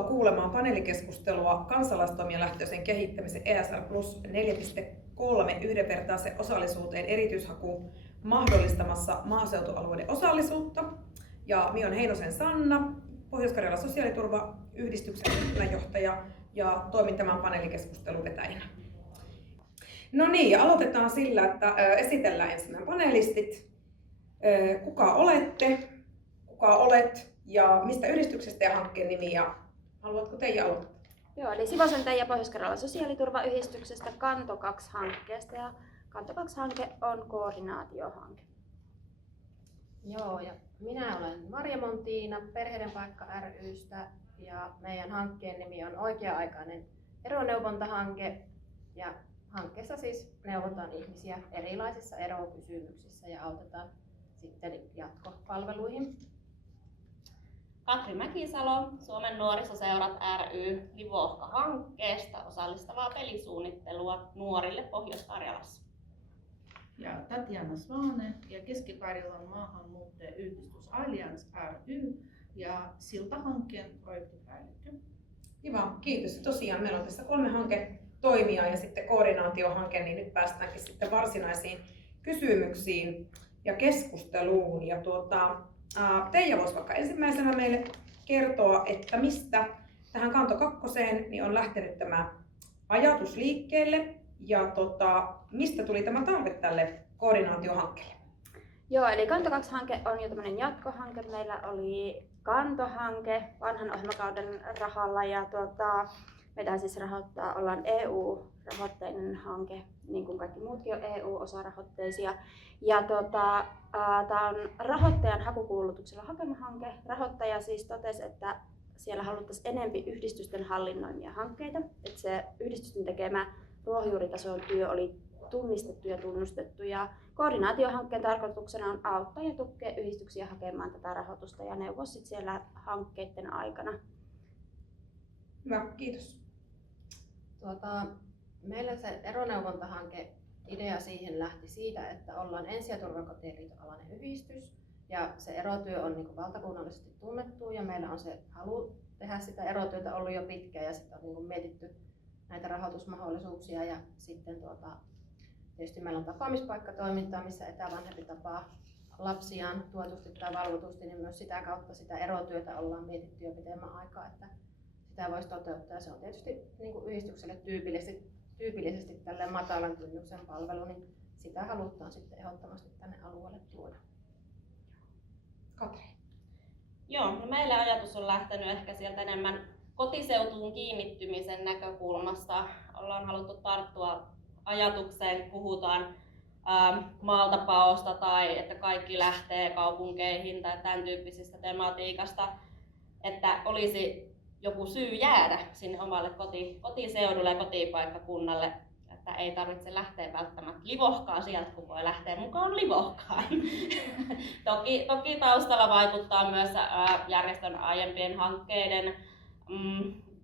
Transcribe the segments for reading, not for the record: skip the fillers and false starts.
Tervetuloa kuulemaan paneelikeskustelua kansalaistoimijalähtöisen kehittämisen ESR Plus 4.3 yhdenvertaisen osallisuuteen erityishaku mahdollistamassa maaseutualueiden osallisuutta. Ja minä olen Heinosen Sanna, Pohjois-Karjalan sosiaaliturvayhdistyksen johtaja ja toimin tämän paneelikeskustelun vetäjänä. No niin, ja aloitetaan sillä, että esitellään ensin panelistit. Kuka olette, kuka olet ja mistä yhdistyksestä ja hankkeen nimi ja haluatko Teija aloittaa? Joo, eli Sivosen Teija Pohjois-Karjalan sosiaaliturvayhdistyksestä Kanto 2-hankkeesta ja Kanto 2-hanke on koordinaatiohanke. Joo, ja minä olen Marjamon Tiina Perheiden paikka ry:stä ja meidän hankkeen nimi on Oikea-aikainen eroneuvontahanke ja hankkeessa siis neuvotaan ihmisiä erilaisissa erokysymyksissä ja autetaan sitten jatkopalveluihin. Katri Mäkisalo, Suomen nuorisoseurat ry Livohka-hankkeesta osallistavaa pelisuunnittelua nuorille Pohjois-Karjalassa. Ja Tatjana Svane ja Keski-Karjalan maahanmuuttajayhdistys Allians ry ja Silta-hankkeen projektipäällikkö. Hyvä, kiitos. Tosiaan meillä on tässä 3 hanketoimijaa ja sitten koordinaatiohanke, niin nyt päästäänkin sitten varsinaisiin kysymyksiin ja keskusteluun. Ja Teija voisi vaikka ensimmäisenä meille kertoa, että mistä tähän Kanto 2:een niin on lähtenyt tämä ajatus liikkeelle ja mistä tuli tämä tarve tälle koordinaatiohankkeelle? Joo, eli Kanto 2-hanke on jo tämmöinen jatkohanke. Meillä oli Kanto-hanke vanhan ohjelmakauden rahalla ja meitä siis ollaan EU-rahoitteinen hanke, niin kuin kaikki muutkin on EU-osarahoitteisia. Ja tämä on rahoittajan hakukuulutuksella hakema hanke. Rahoittaja siis totesi, että siellä haluttaisiin enempi yhdistysten hallinnoimia hankkeita. Että se yhdistysten tekemä ruohonjuuritason työ oli tunnistettu ja tunnustettu. Ja koordinaatiohankkeen tarkoituksena on auttaa ja tukea yhdistyksiä hakemaan tätä rahoitusta ja neuvoa sitten siellä hankkeiden aikana. Hyvä, kiitos. Meillä se eroneuvontahanke idea siihen lähti siitä, että ollaan Ensi- ja turvakotien liiton alainen yhdistys ja se erotyö on niin valtakunnallisesti tunnettu ja meillä on se halu tehdä sitä erotyötä ollut jo pitkään ja sitten on niin mietitty näitä rahoitusmahdollisuuksia ja sitten tietysti meillä on tapaamispaikkatoimintaa, missä etävanhempi tapaa lapsiaan tuetusti tai valvotusti, niin myös sitä kautta sitä erotyötä ollaan mietitty jo pitemmän aikaa, että sitä voisi toteuttaa ja se on tietysti niin kuin yhdistykselle tyypillisesti tällainen matalan kynnyksen palvelu, niin sitä halutaan sitten ehdottomasti tänne alueelle tuoda. Katri. Joo, no meillä ajatus on lähtenyt ehkä sieltä enemmän kotiseutuun kiinnittymisen näkökulmasta. Ollaan haluttu tarttua ajatukseen, kun puhutaan maaltapaosta tai että kaikki lähtee kaupunkeihin tai tämän tyyppisestä tematiikasta, että olisi joku syy jäädä sinne omalle kotiseudulle ja kotipaikkakunnalle, että ei tarvitse lähteä välttämättä Livohkaan sieltä, kun voi lähteä mukaan Livohkaan. Toki taustalla vaikuttaa myös järjestön aiempien hankkeiden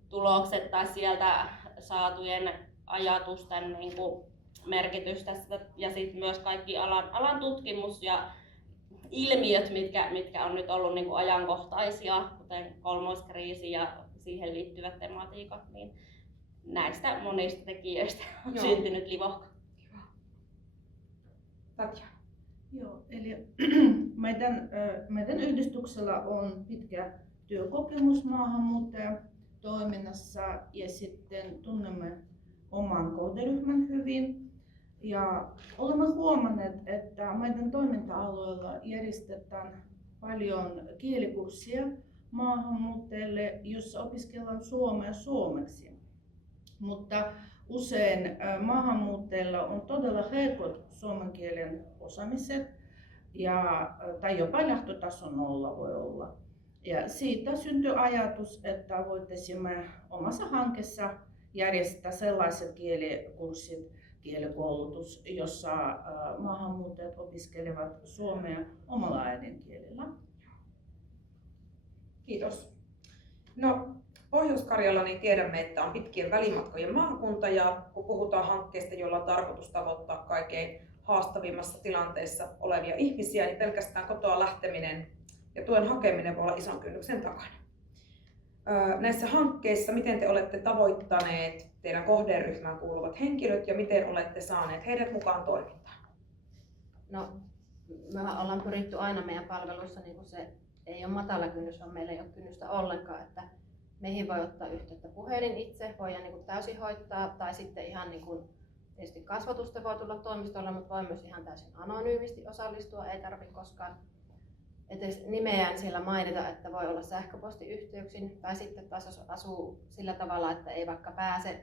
tulokset tai sieltä saatujen ajatusten niin kuin merkitystä ja sitten myös kaikki alan tutkimus ja ilmiöt, mitkä on nyt ollut niin kuin ajankohtaisia, kuten kolmoiskriisi ja siihen liittyvät tematiikat, niin näistä monista tekijöistä on syntynyt Livohka. Tatjana. Joo, eli meidän yhdistyksellä on pitkä työkokemus maahanmuuttajatoiminnassa ja sitten tunnemme oman kohderyhmän hyvin. Ja olemme huomanneet, että meidän toiminta-alueella järjestetään paljon kielikurssia maahanmuuttajille, jossa opiskellaan suomea suomeksi. Mutta usein maahanmuuttajilla on todella heikot suomen kielen osaamiset tai jopa lähtötason nolla voi olla. Ja siitä syntyi ajatus, että voitaisiin omassa hankkeessa järjestää sellaiset kielikurssit, kielikoulutus, jossa maahanmuuttajat opiskelevat suomea omalla äidinkielellä. Kiitos. No, Pohjois-Karjala niin tiedämme, että on pitkien välimatkojen maakunta ja kun puhutaan hankkeesta, jolla on tarkoitus tavoittaa kaikkein haastavimmassa tilanteessa olevia ihmisiä, niin pelkästään kotoa lähteminen ja tuen hakeminen voi olla ison kynnyksen takana. näissä hankkeissa, miten te olette tavoittaneet teidän kohderyhmään kuuluvat henkilöt ja miten olette saaneet heidät mukaan toimintaan? No, mehän ollaan pyritty aina meidän palveluissa, niin kuin se ei ole matala kynnys, vaan meillä ei ole kynnystä ollenkaan, että meihin voi ottaa yhteyttä puhelin itse, voidaan niin kuin täysin hoitaa tai sitten ihan niin kuin, tietysti kasvatusta voi tulla toimistolla, mutta voi myös ihan täysin anonyymisti osallistua, ei tarvitse koskaan edes nimeään siellä mainita, että voi olla sähköpostiyhteyksin tai sitten taas jos asuu sillä tavalla, että ei vaikka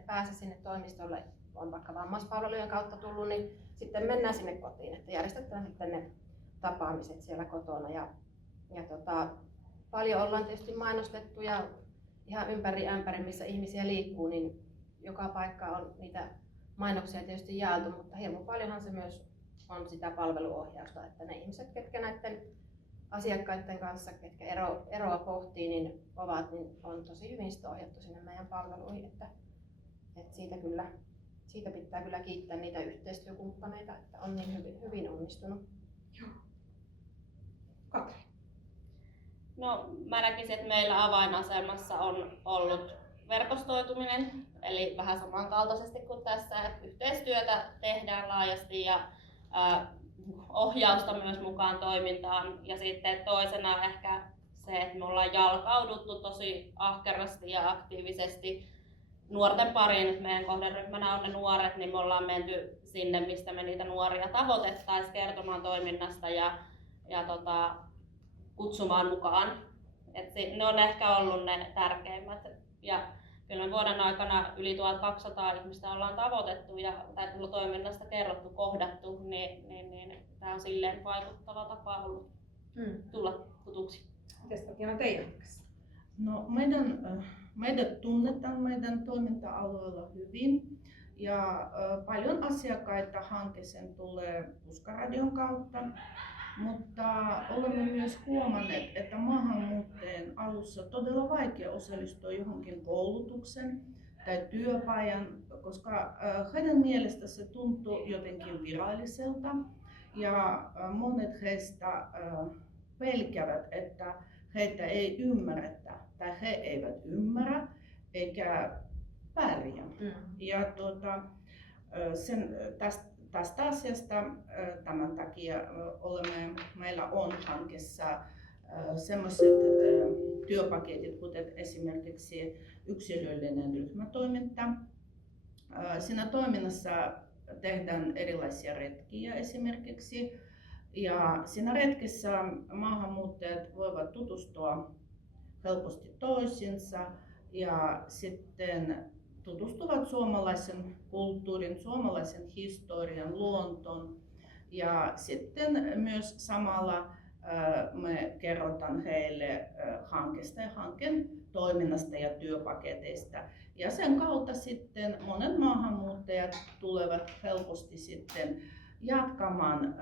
pääse sinne toimistolle, on vaikka vammaispalvelujen kautta tullut, niin sitten mennään sinne kotiin, että järjestetään sitten ne tapaamiset siellä kotona. Ja paljon ollaan tietysti mainostettu ja ihan ympäri missä ihmisiä liikkuu, niin joka paikka on niitä mainoksia tietysti jaeltu, mutta hieman paljonhan se myös on sitä palveluohjausta, että ne ihmiset, ketkä näiden asiakkaiden kanssa, ketkä eroa pohtii, niin on tosi hyvin sitä ohjattu sinne meidän palveluihin, että siitä pitää kyllä kiittää niitä yhteistyökumppaneita, että on niin hyvin onnistunut. Joo. Katri. No, mä näkisin, että meillä avainasemassa on ollut verkostoituminen, eli vähän samankaltaisesti kuin tässä, että yhteistyötä tehdään laajasti ja ohjausta myös mukaan toimintaan. Ja sitten toisena ehkä se, että me ollaan jalkauduttu tosi ahkerasti ja aktiivisesti nuorten pariin. Nyt meidän kohderyhmänä on ne nuoret, niin me ollaan menty sinne, mistä me niitä nuoria tavoitettaisiin kertomaan toiminnasta ja kutsumaan mukaan. Ne on ehkä ollut ne tärkeimmät. Ja kyllä vuoden aikana yli 1200 ihmistä ollaan tavoitettu ja toiminnasta kerrottu, kohdattu, niin tämä on silleen vaikuttava tapa ollut tulla tutuksi. Mites Tatjana teidän kanssa? No, meidät tunnetaan meidän toiminta-alueella hyvin ja paljon asiakkaita hankkeeseen tulee Puskaradion kautta. Mutta olemme myös huomanneet, että maahanmuuttajien alussa todella vaikea osallistua johonkin koulutuksen tai työpajan, koska heidän mielestä se tuntuu jotenkin viralliselta ja monet heistä pelkäävät, että heitä ei ymmärretä tai he eivät ymmärrä eikä pärjää. Ja tästä asiasta tämän takia meillä on hankkeessa sellaiset työpaketit, kuten esimerkiksi yksilöllinen ryhmätoiminta. Siinä toiminnassa tehdään erilaisia retkiä esimerkiksi. Ja siinä retkessä maahanmuuttajat voivat tutustua helposti toisiinsa ja sitten tutustuvat suomalaisen kulttuurin, suomalaisen historian, luontoon ja sitten myös samalla me kerrotaan heille hankkeesta ja hankkeen toiminnasta ja työpaketeista. Ja sen kautta sitten monet maahanmuuttajat tulevat helposti sitten jatkamaan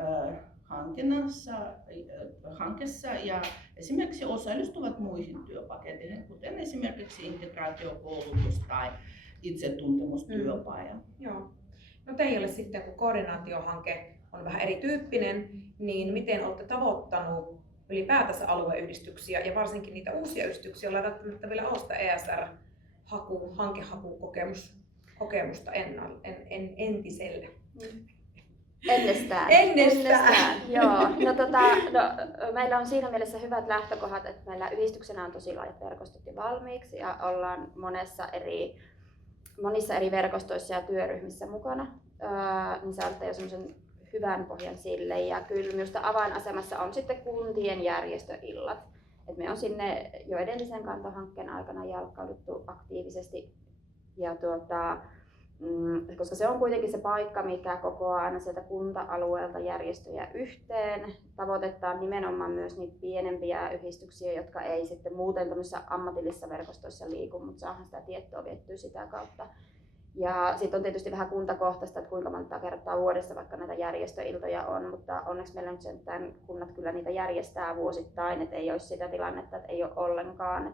hankkeessa ja esimerkiksi osallistuvat muihin työpaketteihin, kuten esimerkiksi integraatiokoulutus tai itsetuntemustyöpaja. Joo. No teille sitten, kun koordinaatiohanke on vähän erityyppinen, niin miten olette tavoittanut ylipäätänsä alueyhdistyksiä ja varsinkin niitä uusia yhdistyksiä, joilla ei välttämättä vielä ole sitä ESR-hankehakukokemusta entiselle? Ennestään. Joo. Meillä on siinä mielessä hyvät lähtökohdat, että meillä yhdistyksenä on tosi laajat verkostot jo valmiiksi ja ollaan monissa eri verkostoissa ja työryhmissä mukana. Niin se antaa jo semmoisen hyvän pohjan sille. Ja kyllä myös avainasemassa on sitten kuntien järjestöillat. Et me on sinne jo edellisen kantohankkeen aikana jalkauduttu aktiivisesti. Ja koska se on kuitenkin se paikka, mikä kokoaa aina sieltä kunta-alueelta järjestöjä yhteen. Tavoitetaan nimenomaan myös niitä pienempiä yhdistyksiä, jotka ei sitten muuten tämmöisissä ammatillisissa verkostoissa liiku, mutta saadaan sitä tietoa viettyä sitä kautta. Ja sitten on tietysti vähän kuntakohtaista, että kuinka monta kertaa vuodessa vaikka näitä järjestöiltoja on, mutta onneksi meillä nyt sentään kunnat kyllä niitä järjestää vuosittain, että ei olisi sitä tilannetta, että ei ole ollenkaan.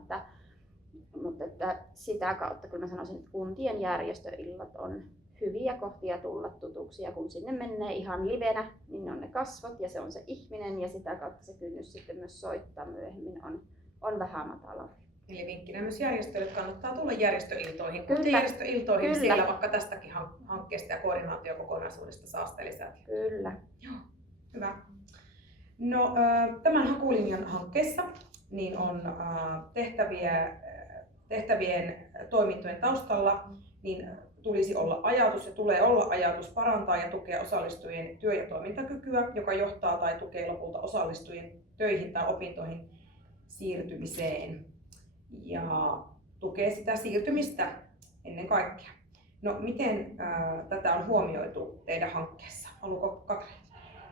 Mutta sitä kautta kyllä mä sanoisin, että kuntien järjestöillat on hyviä kohtia tulla tutuksi ja kun sinne menee ihan livenä, niin ne on ne kasvot ja se on se ihminen ja sitä kautta se kynnys sitten myös soittaa myöhemmin on vähän matalampi. Eli vinkkinä myös järjestöille kannattaa tulla järjestöiltoihin, Kyllä. järjestöiltoihin Kyllä. siellä vaikka tästäkin hankkeesta ja koordinaatiokokonaisuudesta saa sitä lisää. Kyllä. Hyvä. No, tämän hakulinjan hankkeessa niin on tehtävien toimintojen taustalla niin tulisi olla ajatus ja tulee olla ajatus parantaa ja tukea osallistujien työ- ja toimintakykyä, joka johtaa tai tukee lopulta osallistujien töihin tai opintoihin siirtymiseen ja tukee sitä siirtymistä ennen kaikkea. No, miten tätä on huomioitu teidän hankkeessa? Haluatko Katri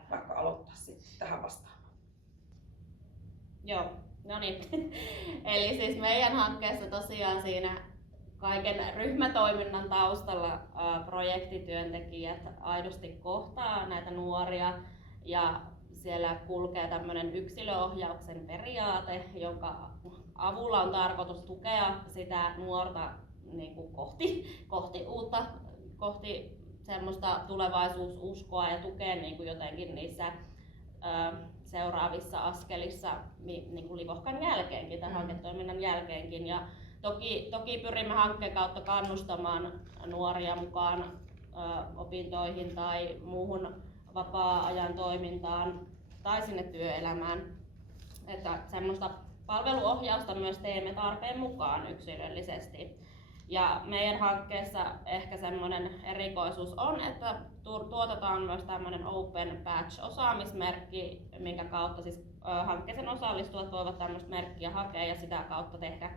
vaikka aloittaa sitten tähän vastaamaan? Joo, no niin. Eli siis meidän hankkeessa tosiaan siinä kaiken ryhmätoiminnan taustalla projektityöntekijät aidosti kohtaa näitä nuoria ja siellä kulkee tämmöinen yksilöohjauksen periaate, jonka avulla on tarkoitus tukea sitä nuorta niin kuin kohti uutta, kohti semmoista tulevaisuususkoa ja tukea niin kuin jotenkin niissä seuraavissa askelissa niin kuin livohkan jälkeenkin tai hanketoiminnan jälkeenkin. Ja toki pyrimme hankkeen kautta kannustamaan nuoria mukaan opintoihin tai muuhun vapaa-ajan toimintaan tai sinne työelämään. Että semmoista palveluohjausta myös teemme tarpeen mukaan yksilöllisesti. Ja meidän hankkeessa ehkä semmoinen erikoisuus on, että tuotetaan myös tämmöinen Open Badge-osaamismerkki, minkä kautta siis hankkeeseen osallistuvat voivat tämmöistä merkkiä hakea ja sitä kautta tehdä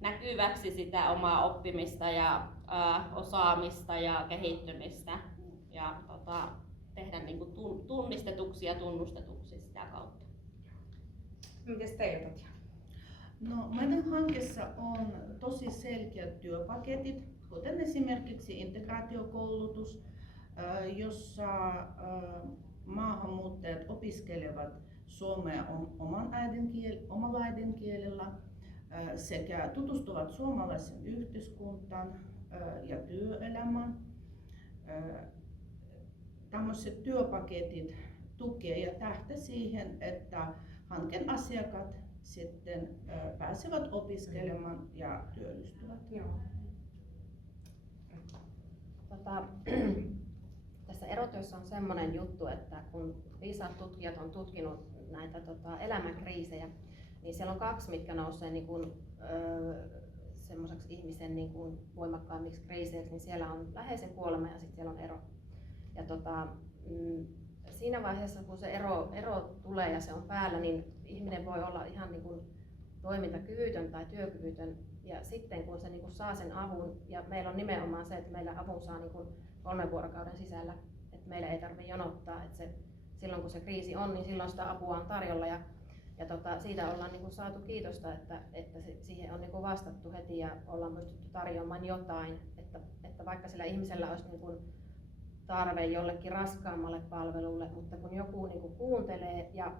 näkyväksi sitä omaa oppimista ja osaamista ja kehittymistä ja tehdä niin kuin tunnistetuksi ja tunnustetuksi sitä kautta. Mites teillä, Tatjana? No, meidän hankkeessa on tosi selkeät työpaketit, kuten esimerkiksi integraatiokoulutus, jossa maahanmuuttajat opiskelevat suomea omalla äidinkielellä sekä tutustuvat suomalaisen yhteiskuntaan ja työelämään. Tällaiset työpaketit tukee ja tähtää siihen, että hankkeen asiakkaat sitten pääsevät opiskelemaan ja työllistyvät. Joo. Tässä erotyössä on semmoinen juttu, että kun viisaat tutkijat on tutkinut näitä elämänkriisejä, niin siellä on kaksi, mitkä nousee niin kuin, semmoiseksi ihmisen niin kuin voimakkaimmiksi kriiseiksi, niin siellä on läheisen kuolema ja sitten siellä on ero. Ja siinä vaiheessa, kun se ero tulee ja se on päällä, niin ihminen voi olla ihan niin kuin toimintakyvytön tai työkyvytön. Ja sitten kun se niin kuin saa sen avun, ja meillä on nimenomaan se, että meillä avun saa niin kuin 3 vuorokauden sisällä, että meillä ei tarvitse jonottaa, että silloin kun se kriisi on, niin silloin sitä apua on tarjolla. Ja siitä ollaan niin kuin saatu kiitosta, että siihen on niin kuin vastattu heti ja ollaan pystytty tarjoamaan jotain, että vaikka sillä ihmisellä olisi niin kuin tarve jollekin raskaammalle palvelulle, mutta kun joku niin kuin kuuntelee ja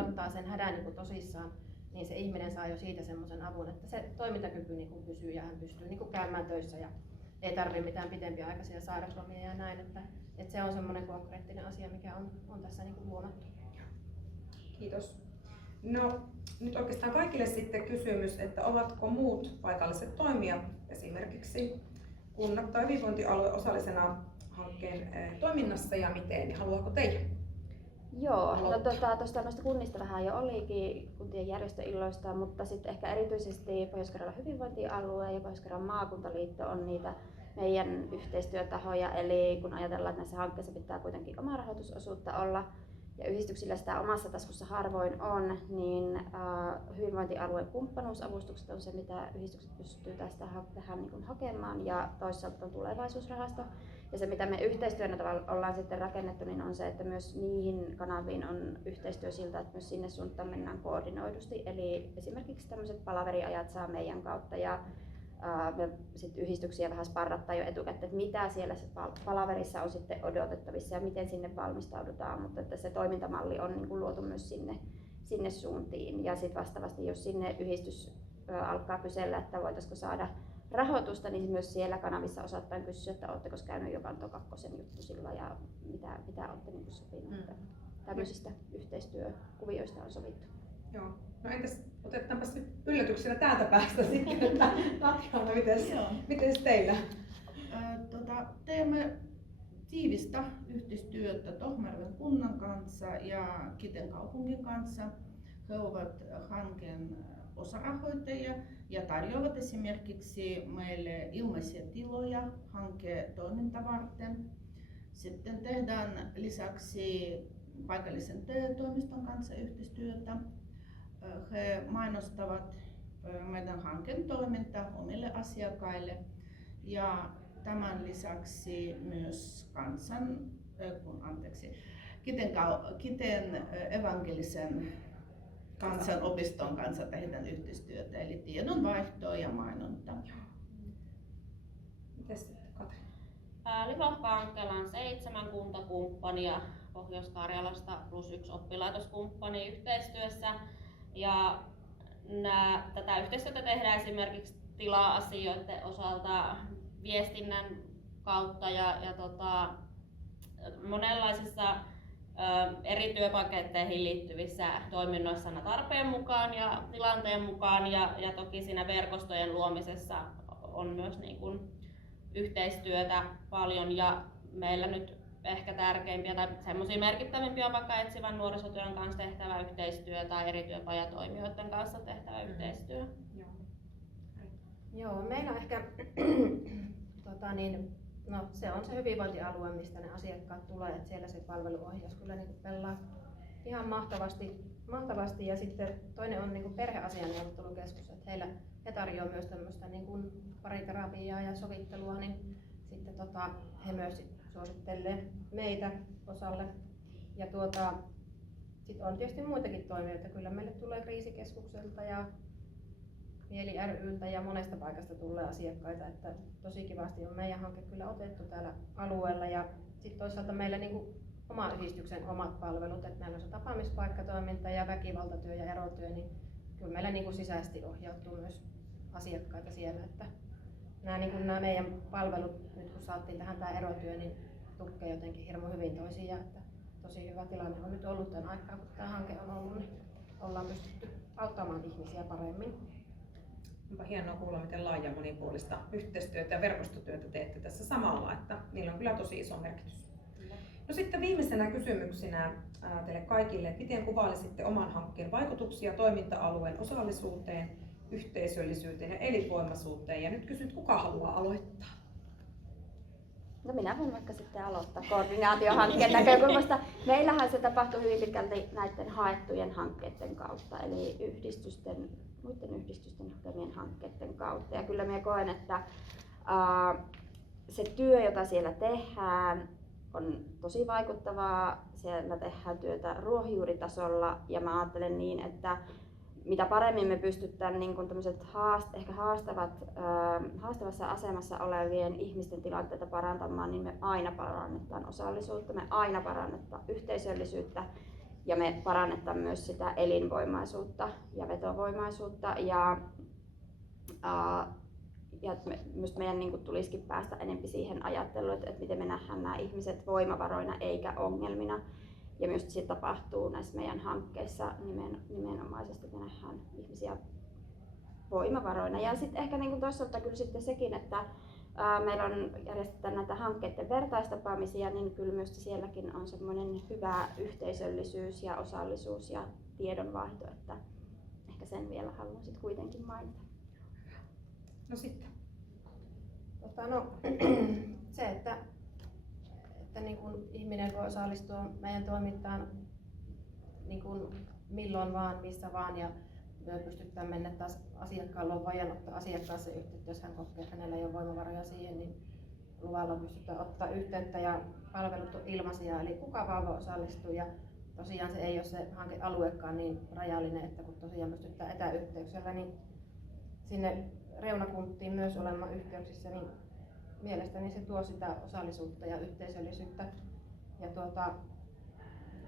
ottaa sen hädän niin kuin tosissaan, niin se ihminen saa jo siitä semmoisen avun, että se toimintakyky niin kuin pysyy ja hän pystyy niin kuin käymään töissä ja ei tarvitse mitään pitempiaikaisia sairauslomia ja näin, että se on semmoinen konkreettinen asia, mikä on tässä niin kuin huomattu. Kiitos. No, nyt oikeastaan kaikille sitten kysymys, että ovatko muut paikalliset toimijat, esimerkiksi kunnat tai hyvinvointialue osallisena hankkeen toiminnassa ja miten, haluaako teidän? Joo, no tuosta noista kunnista vähän jo olikin kuntien järjestöilloista, mutta sitten ehkä erityisesti Pohjois-Karjalan hyvinvointialue ja Pohjois-Karjalan maakuntaliitto on niitä meidän yhteistyötahoja, eli kun ajatellaan, että näissä hankkeissa pitää kuitenkin oma rahoitusosuutta olla ja yhdistyksillä sitä omassa taskussa harvoin on, niin hyvinvointialueen kumppanuusavustukset on se, mitä yhdistykset pystyy tähän niin kuin hakemaan, ja toisaalta on tulevaisuusrahasto. Ja se, mitä me yhteistyönä ollaan sitten rakennettu, niin on se, että myös niihin kanaviin on yhteistyö siltä, että myös sinne suuntaan mennään koordinoidusti. Eli esimerkiksi tämmöiset palaveriajat saa meidän kautta ja me sitten yhdistyksiä vähän sparrattaa jo etukäteen, että mitä siellä palaverissa on sitten odotettavissa ja miten sinne valmistaudutaan, mutta että se toimintamalli on niin kuin luotu myös sinne suuntiin. Ja sitten vastaavasti, jos sinne yhdistys alkaa kysellä, että voitaisiko saada rahoitusta, niin myös siellä kanavissa osataan kysyä, että oletteko käynyt jo Kanto 2 juttu silloin ja mitä olette niin sopinut. Tämmöisistä yhteistyökuvioista on sovittu. Joo. No entäs otetaanpas nyt yllätyksenä täältä päästä sitten, että Tatjana, mites teillä? Teemme tiivistä yhteistyötä Tohmajärven kunnan kanssa ja Kiten kaupungin kanssa. He ovat hankkeen osarahoittajia ja tarjoavat esimerkiksi meille ilmaisia tiloja hankkeen toimintaa varten. Sitten tehdään lisäksi paikallisen TE-toimiston kanssa yhteistyötä. He mainostavat meidän hankkeen toimintaa omille asiakkaille ja tämän lisäksi myös Kiten evankelisen kansanopiston kanssa tehdään yhteistyötä, eli tiedonvaihtoa ja mainontaa. Mites sitten Katri? Livahka-hankkeella on 7 kuntakumppania Pohjois-Karjalasta plus 1 oppilaitoskumppani yhteistyössä. Ja tätä yhteistyötä tehdään esimerkiksi tila-asioiden osalta viestinnän kautta ja monenlaisissa eri työpaketteihin liittyvissä toiminnoissa tarpeen mukaan ja tilanteen mukaan ja toki siinä verkostojen luomisessa on myös niin kuin yhteistyötä paljon ja meillä nyt ehkä tärkeimpiä tai semmoisia merkittävimpiä on vaikka etsivän nuorisotyön kanssa tehtävä yhteistyö tai eri työpajatoimijoiden kanssa tehtävä yhteistyö. Joo, meillä on ehkä se on se hyvinvointialue, mistä ne asiakkaat tulee, että siellä se palveluohjaus kyllä niin pelaa ihan mahtavasti. Ja sitten toinen on niin perheasianeuvottelukeskus, että he tarjoavat myös tämmöistä niin pariterapiaa ja sovittelua, niin sitten he myös suosittelee meitä osalle. Ja sitten on tietysti muitakin toimijoita, kyllä meille tulee kriisikeskukselta ja Mieli ry:ltä ja monesta paikasta tulee asiakkaita, että tosi kivasti on meidän hanke kyllä otettu täällä alueella ja sitten toisaalta meillä niinku oma yhdistyksen omat palvelut, että meillä on se tapaamispaikkatoiminta ja väkivaltatyö ja erotyö, niin kyllä meillä niinku sisäisesti ohjautuu myös asiakkaita siellä, että nämä meidän palvelut, nyt kun saatiin tähän tämä erotyö, niin tukkee jotenkin hirmu hyvin toisiaan, että tosi hyvä tilanne on nyt ollut tämän aikaa, kun tämä hanke on ollut, niin ollaan pystytty auttamaan ihmisiä paremmin. Onpa hienoa kuulla, miten laaja monipuolista yhteistyötä ja verkostotyötä teette tässä samalla, että niillä on kyllä tosi iso merkitys. No sitten viimeisenä kysymyksenä teille kaikille, että miten kuvailisitte oman hankkeen vaikutuksia toiminta-alueen osallisuuteen, yhteisöllisyyteen ja elinvoimaisuuteen? Ja nyt kysyn, kuka haluaa aloittaa? No minä voin vaikka sitten aloittaa koordinaatiohankkeen näkökulmasta. Meillähän se tapahtuu hyvin pitkälti näiden haettujen hankkeiden kautta, eli muiden yhdistysten hakemien hankkeiden kautta. Ja kyllä minä koen, että se työ, jota siellä tehdään, on tosi vaikuttavaa. Siellä tehdään työtä ruohonjuuritasolla ja mä ajattelen niin, että mitä paremmin me pystytään niin kun tämmöiset ehkä haastavassa asemassa olevien ihmisten tilanteita parantamaan, niin me aina parannetaan osallisuutta, me aina parannetaan yhteisöllisyyttä ja me parannetaan myös sitä elinvoimaisuutta ja vetovoimaisuutta. Ja myös meidän niin kun tulisikin päästä enemmän siihen ajatteluun, että miten me nähdään nämä ihmiset voimavaroina eikä ongelmina. Ja myös se tapahtuu näissä meidän hankkeissa nimenomaisesti, että me nähdään ihmisiä voimavaroina. Ja sitten ehkä niin toisaalta kyllä sitten sekin, että meillä on järjestetään näitä hankkeiden vertaistapaamisia, niin kyllä myös sielläkin on semmoinen hyvä yhteisöllisyys ja osallisuus ja tiedonvaihto, että ehkä sen vielä haluan sitten kuitenkin mainita. No sitten. Se, että niin kuin ihminen voi osallistua meidän toimintaan niin kuin milloin vaan, missä vaan ja me pystytään mennä taas asiakkaan luo ja ottaa asiakkaaseen yhteyttä, jos hän kokee, että hänellä ei ole voimavaroja siihen, niin luvalla pystytään ottaa yhteyttä ja palvelut on ilmaisia, eli kuka vaan voi osallistua ja tosiaan se ei ole se hankealuekaan niin rajallinen, että kun tosiaan pystytään etäyhteyksellä niin sinne reunakuntiin myös olemaan yhteyksissä, niin mielestäni se tuo sitä osallisuutta ja yhteisöllisyyttä ja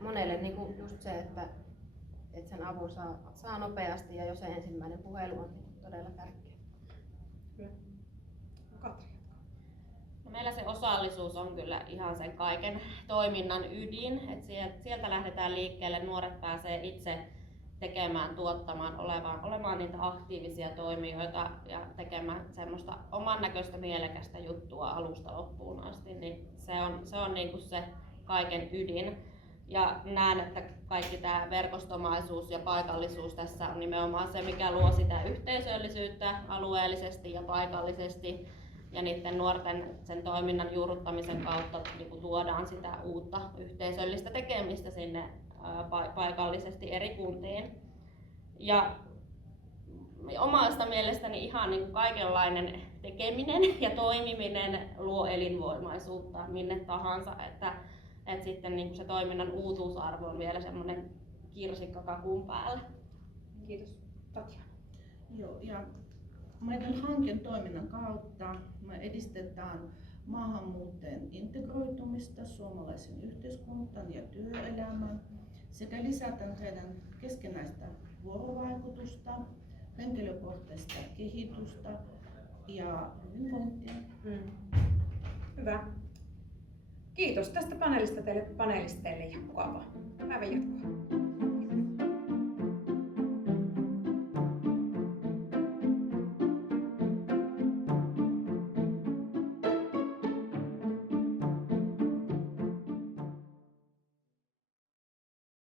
monelle niin kuin just se, että sen avun saa nopeasti ja jo se ensimmäinen puhelu on todella tärkeä. Katri. No meillä se osallisuus on kyllä ihan sen kaiken toiminnan ydin, että sieltä lähdetään liikkeelle, nuoret pääsee itse tekemään, tuottamaan, olemaan niitä aktiivisia toimijoita ja tekemään semmoista oman näköistä mielekästä juttua alusta loppuun asti, niin se on niin kuin se kaiken ydin. Ja näen, että kaikki tämä verkostomaisuus ja paikallisuus tässä on nimenomaan se, mikä luo sitä yhteisöllisyyttä alueellisesti ja paikallisesti. Ja niiden nuorten sen toiminnan juurruttamisen kautta niin tuodaan sitä uutta yhteisöllistä tekemistä sinne paikallisesti eri kuntiin. Ja omasta mielestäni ihan niin kuin kaikenlainen tekeminen ja toimiminen luo elinvoimaisuutta minne tahansa. Että sitten niin kuin se toiminnan uutuusarvo on vielä semmoinen kirsikka kakun päällä. Kiitos. Tatjana. Joo, ja meidän hankkeen toiminnan kautta me edistetään maahanmuuttajien integroitumista suomalaisen yhteiskuntaan ja työelämään sekä lisätään heidän keskenäistä vuorovaikutusta, henkilökohtaista kehitystä ja hyvinvointia. Hyvä. Kiitos tästä paneelista teille panelisteille ja mukavaa päivän jatkoa.